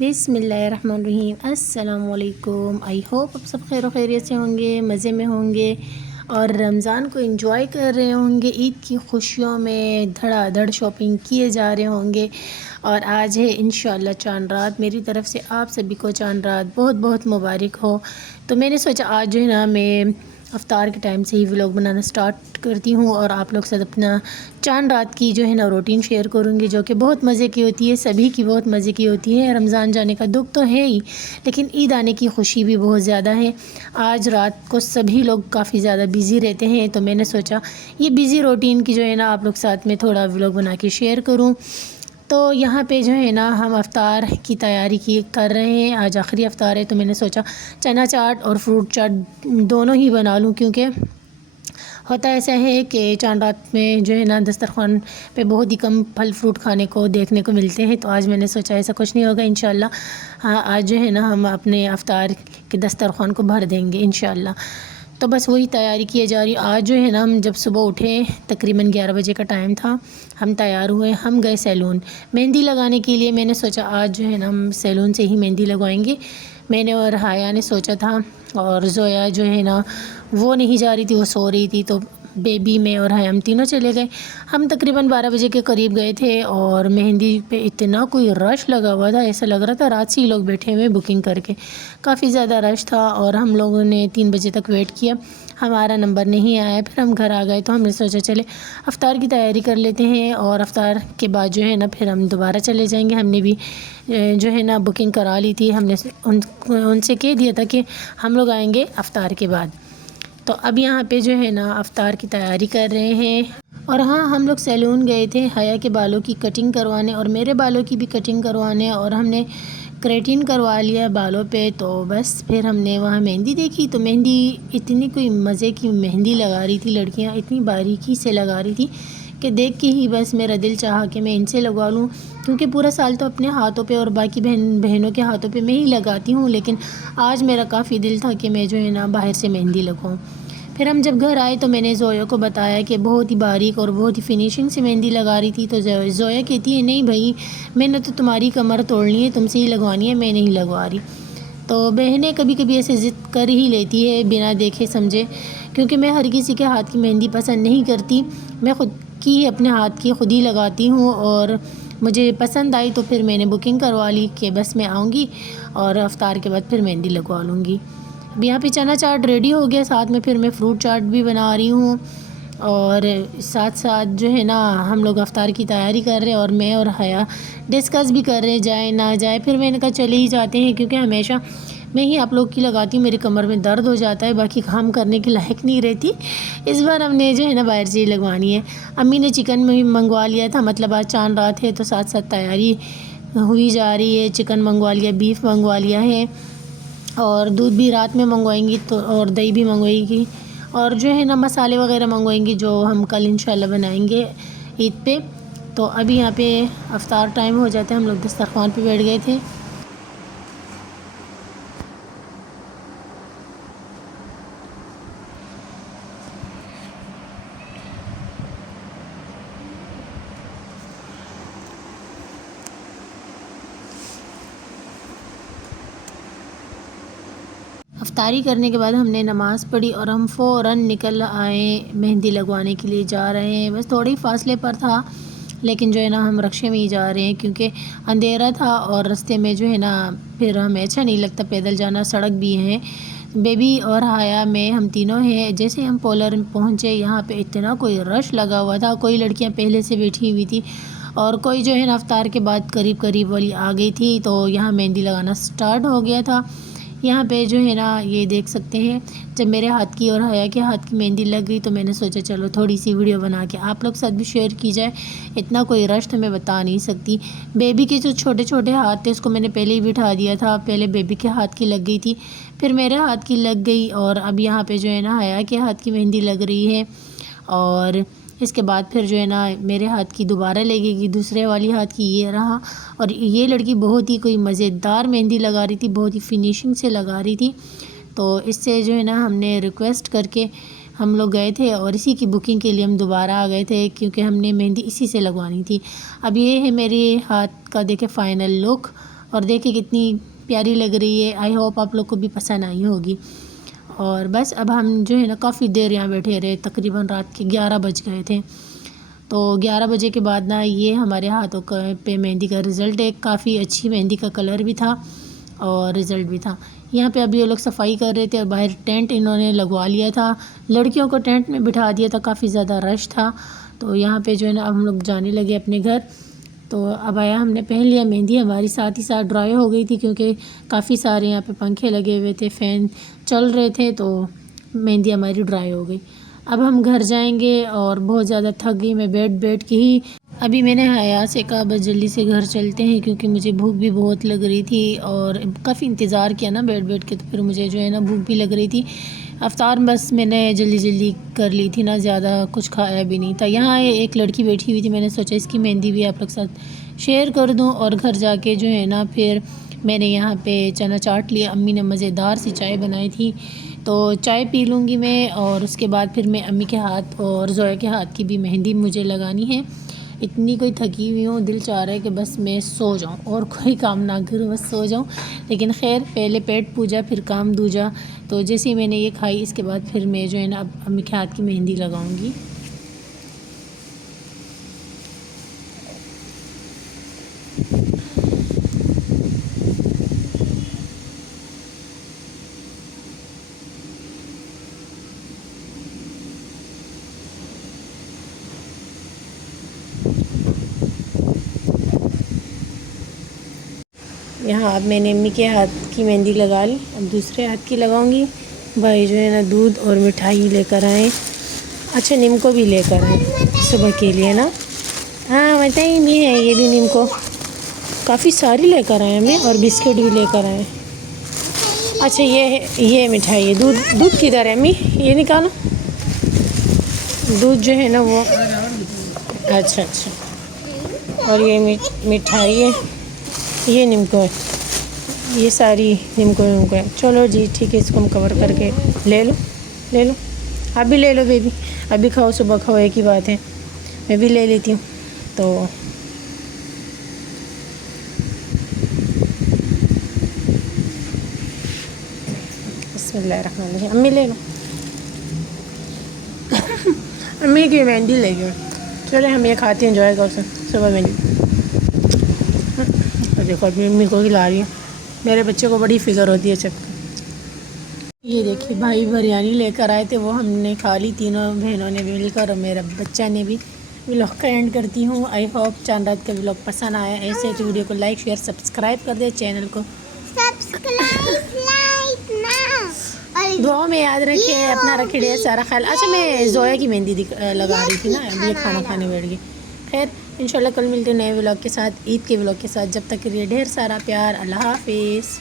بسم اللہ الرحمن الرحیم۔ السلام علیکم۔ آئی ہوپ آپ سب خیر و خیریت سے ہوں گے، مزے میں ہوں گے اور رمضان کو انجوائے کر رہے ہوں گے، عید کی خوشیوں میں دھڑا دھڑ شاپنگ کیے جا رہے ہوں گے۔ اور آج ہے انشاءاللہ چاند رات، میری طرف سے آپ سبھی کو چاند رات بہت بہت مبارک ہو۔ تو میں نے سوچا آج جو ہے نا میں افطار کے ٹائم سے ہی ولاگ بنانا سٹارٹ کرتی ہوں اور آپ لوگ ساتھ اپنا چاند رات کی جو ہے نا روٹین شیئر کروں گی، جو کہ بہت مزے کی ہوتی ہے، سبھی کی بہت مزے کی ہوتی ہے۔ رمضان جانے کا دکھ تو ہے ہی، لیکن عید آنے کی خوشی بھی بہت زیادہ ہے۔ آج رات کو سبھی لوگ کافی زیادہ بیزی رہتے ہیں، تو میں نے سوچا یہ بیزی روٹین کی جو ہے نا آپ لوگ ساتھ میں تھوڑا ولاگ بنا کے شیئر کروں۔ تو یہاں پہ جو ہے نا ہم افطار کی تیاری کر رہے ہیں، آج آخری افطار ہے، تو میں نے سوچا چنا چاٹ اور فروٹ چاٹ دونوں ہی بنا لوں، کیونکہ ہوتا ایسا ہے کہ چاند رات میں جو ہے نا دسترخوان پہ بہت ہی کم پھل فروٹ کھانے کو دیکھنے کو ملتے ہیں، تو آج میں نے سوچا ایسا کچھ نہیں ہوگا انشاءاللہ۔ آج جو ہے نا ہم اپنے افطار کے دسترخوان کو بھر دیں گے انشاءاللہ۔ تو بس وہی تیاری کی جا رہی۔ آج جو ہے نا ہم جب صبح اٹھے تقریباً 11 بجے کا ٹائم تھا، ہم تیار ہوئے، ہم گئے سیلون مہندی لگانے کے لیے۔ میں نے سوچا آج جو ہے نا ہم سیلون سے ہی مہندی لگوائیں گے۔ میں نے اور حیا نے سوچا تھا، اور زویا جو ہے نا وہ نہیں جا رہی تھی، وہ سو رہی تھی، تو بیبی میں اور حیا ہم تینوں چلے گئے۔ ہم تقریباً 12 بجے کے قریب گئے تھے، اور مہندی پہ اتنا کوئی رش لگا ہوا تھا، ایسا لگ رہا تھا رات سے ہی لوگ بیٹھے ہوئے بکنگ کر کے، کافی زیادہ رش تھا، اور ہم لوگوں نے 3 بجے تک ویٹ کیا، ہمارا نمبر نہیں آیا۔ پھر ہم گھر آ گئے، تو ہم نے سوچا چلے افطار کی تیاری کر لیتے ہیں، اور افطار کے بعد جو ہے نا پھر ہم دوبارہ چلے جائیں گے۔ ہم نے بھی جو ہے نا بکنگ کرا لی تھی، ہم نے ان سے کہہ دیا تھا کہ ہم لوگ آئیں گے افطار کے بعد۔ تو اب یہاں پہ جو ہے نا افطار کی تیاری کر رہے ہیں۔ اور ہاں، ہم لوگ سیلون گئے تھے حیا کے بالوں کی کٹنگ کروانے، اور میرے بالوں کی بھی کٹنگ کروانے، اور ہم نے کریٹین کروا لیا بالوں پہ۔ تو بس پھر ہم نے وہاں مہندی دیکھی، تو مہندی اتنی کوئی مزے کی مہندی لگا رہی تھی لڑکیاں، اتنی باریکی سے لگا رہی تھی کہ دیکھ کے ہی بس میرا دل چاہا کہ میں ان سے لگوا لوں، کیونکہ پورا سال تو اپنے ہاتھوں پہ اور باقی بہنوں کے ہاتھوں پہ میں ہی لگاتی ہوں، لیکن آج میرا کافی دل تھا کہ میں جو ہے نا باہر سے مہندی لگواؤں۔ پھر ہم جب گھر آئے تو میں نے زویا کو بتایا کہ بہت ہی باریک اور بہت ہی فنیشنگ سے مہندی لگا رہی تھی، تو زویا کہتی ہے نہیں بھائی، میں نے تو تمہاری کمر توڑنی ہے، تم سے ہی لگوانی ہے، میں نہیں لگوا رہی۔ تو بہنیں کبھی کبھی ایسے ضد کر ہی لیتی ہے بنا دیکھے سمجھے، کیونکہ میں ہر کسی کے ہاتھ کی مہندی پسند نہیں کرتی، میں خود کی اپنے ہاتھ کی خود ہی لگاتی ہوں، اور مجھے پسند آئی تو پھر میں نے بکنگ کروا لی کہ بس میں آؤں گی اور افطار کے بعد پھر مہندی لگوا لوں گی۔ اب یہاں پہ چنا چاٹ ریڈی ہو گیا، ساتھ میں پھر میں فروٹ چاٹ بھی بنا رہی ہوں، اور ساتھ ساتھ جو ہے نا ہم لوگ افطار کی تیاری کر رہے ہیں، اور میں اور حیا ڈسکس بھی کر رہے ہیں جائے نہ جائے۔ پھر میں نے کہا چلے ہی جاتے ہیں، کیونکہ ہمیشہ میں ہی آپ لوگ کی لگاتی ہوں، میری کمر میں درد ہو جاتا ہے، باقی کام کرنے کے لائق نہیں رہتی، اس بار ہم نے جو ہے نا باہر سے ہی لگوانی ہے۔ امی نے چکن بھی منگوا لیا تھا، مطلب آج چاند رات ہے تو ساتھ ساتھ تیاری ہوئی جا رہی ہے، چکن منگوا لیا، بیف منگوا لیا ہے، اور دودھ بھی رات میں منگوائیں گی، تو اور دہی بھی منگوائیں گی، اور جو ہے نا مسالے وغیرہ منگوائیں گی جو ہم کل انشاءاللہ بنائیں گے عید پہ۔ تو ابھی یہاں پہ افطار ٹائم ہو جاتا ہے، ہم لوگ دسترخوان پہ بیٹھ گئے تھے۔ افطاری کرنے کے بعد ہم نے نماز پڑھی، اور ہم فوراً نکل آئے مہندی لگوانے کے لیے جا رہے ہیں، بس تھوڑی فاصلے پر تھا، لیکن جو ہے نا ہم رکشے میں ہی جا رہے ہیں، کیونکہ اندھیرا تھا، اور رستے میں جو ہے نا پھر ہمیں اچھا نہیں لگتا پیدل جانا، سڑک بھی ہے۔ بیبی اور حیا میں ہم تینوں ہیں، جیسے ہم پولر پہنچے یہاں پہ اتنا کوئی رش لگا ہوا تھا، کوئی لڑکیاں پہلے سے بیٹھی ہوئی تھی، اور کوئی جو ہے نا افطار کے بعد قریب والی آ گئی تھی، تو یہاں مہندی لگانا سٹارٹ ہو گیا تھا۔ یہاں پہ جو ہے نا یہ دیکھ سکتے ہیں، جب میرے ہاتھ کی اور حیا کے ہاتھ کی مہندی لگ گئی تو میں نے سوچا چلو تھوڑی سی ویڈیو بنا کے آپ لوگ ساتھ بھی شیئر کی جائے، اتنا کوئی رش تو میں بتا نہیں سکتی۔ بیبی کے جو چھوٹے چھوٹے ہاتھ تھے اس کو میں نے پہلے ہی بٹھا دیا تھا، پہلے بیبی کے ہاتھ کی لگ گئی تھی، پھر میرے ہاتھ کی لگ گئی، اور اب یہاں پہ جو ہے نا حیا کے ہاتھ کی مہندی لگ رہی ہے، اور اس کے بعد پھر جو ہے نا میرے ہاتھ کی دوبارہ لگے گی، دوسرے والی ہاتھ کی یہ رہا۔ اور یہ لڑکی بہت ہی کوئی مزیدار مہندی لگا رہی تھی، بہت ہی فنیشنگ سے لگا رہی تھی، تو اس سے جو ہے نا ہم نے ریکویسٹ کر کے ہم لوگ گئے تھے، اور اسی کی بکنگ کے لیے ہم دوبارہ آ گئے تھے، کیونکہ ہم نے مہندی اسی سے لگوانی تھی۔ اب یہ ہے میرے ہاتھ کا دیکھے فائنل لک، اور دیکھیں کتنی پیاری لگ رہی ہے. آئی ہوپ آپ لوگ کو بھی پسند آئی ہوگی. اور بس اب ہم جو ہے نا کافی دیر یہاں بیٹھے رہے, تقریباً رات کے 11 بج گئے تھے. تو 11 بجے کے بعد نا یہ ہمارے ہاتھوں پہ مہندی کا رزلٹ ہے. کافی اچھی مہندی کا کلر بھی تھا اور رزلٹ بھی تھا. یہاں پہ ابھی یہ لوگ صفائی کر رہے تھے اور باہر ٹینٹ انہوں نے لگوا لیا تھا. لڑکیوں کو ٹینٹ میں بٹھا دیا تھا, کافی زیادہ رش تھا. تو یہاں پہ جو ہے نا اب ہم لوگ جانے لگے اپنے گھر. تو اب آیا ہم نے پہن لیا مہندی, ہماری ساتھ ہی ساتھ ڈرائی ہو گئی تھی کیونکہ کافی سارے یہاں پہ پنکھے لگے ہوئے تھے, فین چل رہے تھے, تو مہندی ہماری ڈرائی ہو گئی. اب ہم گھر جائیں گے اور بہت زیادہ تھک گئی میں بیٹھ کے ہی. ابھی میں نے حیا سے کہا بس جلدی سے گھر چلتے ہیں کیونکہ مجھے بھوک بھی بہت لگ رہی تھی اور کافی انتظار کیا نا بیٹھ کے, تو پھر مجھے جو ہے نا بھوک بھی لگ رہی تھی. افطار بس میں نے جلدی کر لی تھی نا, زیادہ کچھ کھایا بھی نہیں تھا. یہاں ایک لڑکی بیٹھی ہوئی تھی, میں نے سوچا اس کی مہندی بھی آپ لوگ ساتھ شیئر کر دوں. اور گھر جا کے جو ہے نا پھر میں نے یہاں پہ چنا چاٹ لیا. امی نے مزیدار سی چائے بنائی تھی, تو چائے پی لوں گی میں. اور اس کے بعد پھر میں امی کے ہاتھ اور زویا کے ہاتھ کی بھی مہندی مجھے لگانی ہے. اتنی کوئی تھکی ہوئی ہوں, دل چاہ رہا ہے کہ بس میں سو جاؤں اور کوئی کام نہ کروں, بس سو جاؤں. لیکن خیر پہلے پیٹ پوجا پھر کام دوجا. تو جیسے ہی میں نے یہ کھائی اس کے بعد پھر میں جو ہے نا اب امی کے ہاتھ کی مہندی لگاؤں گی. یہاں اب میں نے امی کے ہاتھ کی مہندی لگا لی, اب دوسرے ہاتھ کی لگاؤں گی. بھائی جو ہے نا دودھ اور مٹھائی لے کر آئیں. اچھا نیم کو بھی لے کر آئیں صبح کے لیے نا. ہاں بتائیے بھی ہے, یہ بھی نیم کو کافی ساری لے کر آئے ہمیں, اور بسکٹ بھی لے کر آئے. اچھا یہ مٹھائی ہے. دودھ کدھر ہے امی, یہ نکالو دودھ جو ہے نا وہ. اچھا. اور یہ مٹھائی ہے, یہ نیم کو ہے, یہ ساری نیم کو ہے. چلو جی ٹھیک ہے, اس کو ہم کور کر کے لے لو. آپ بھی لے لو بیبی, ابھی کھاؤ صبح کھاؤ ایک ہی بات ہے. میں بھی لے لیتی ہوں. تو بسم اللہ الرحمن الرحیم. امی لے لو, امی کی مہندی لے گئے. چلے ہم یہ کھاتے ہیں, انجوائے کرتے ہیں صبح مہندی. دیکھو ابھی امی کو کھلا رہی ہے, میرے بچے کو بڑی فکر ہوتی ہے سب. یہ دیکھیے بھائی بریانی لے کر آئے تھے, وہ ہم نے کھا لی تینوں بہنوں نے مل کر, اور میرا بچہ نے بھی. ولاگ کا اینڈ کرتی ہوں. آئی ہوپ چاند رات کا ولاگ پسند آیا. ایسے تو ویڈیو کو لائک شیئر سبسکرائب کر دے, چینل کو دعاؤں میں یاد رکھے, اپنا رکھے ڈھیر سارا خیال. اچھا میں زویا کی مہندی لگا رہی تھی نا, اب یہ کھانا کھانے بیٹھ گئی. خیر انشاءاللہ کل ملتے ہیں نئے ولاگ کے ساتھ, عید کے ولاگ کے ساتھ. جب تک کے لیے ڈھیر سارا پیار. اللہ حافظ.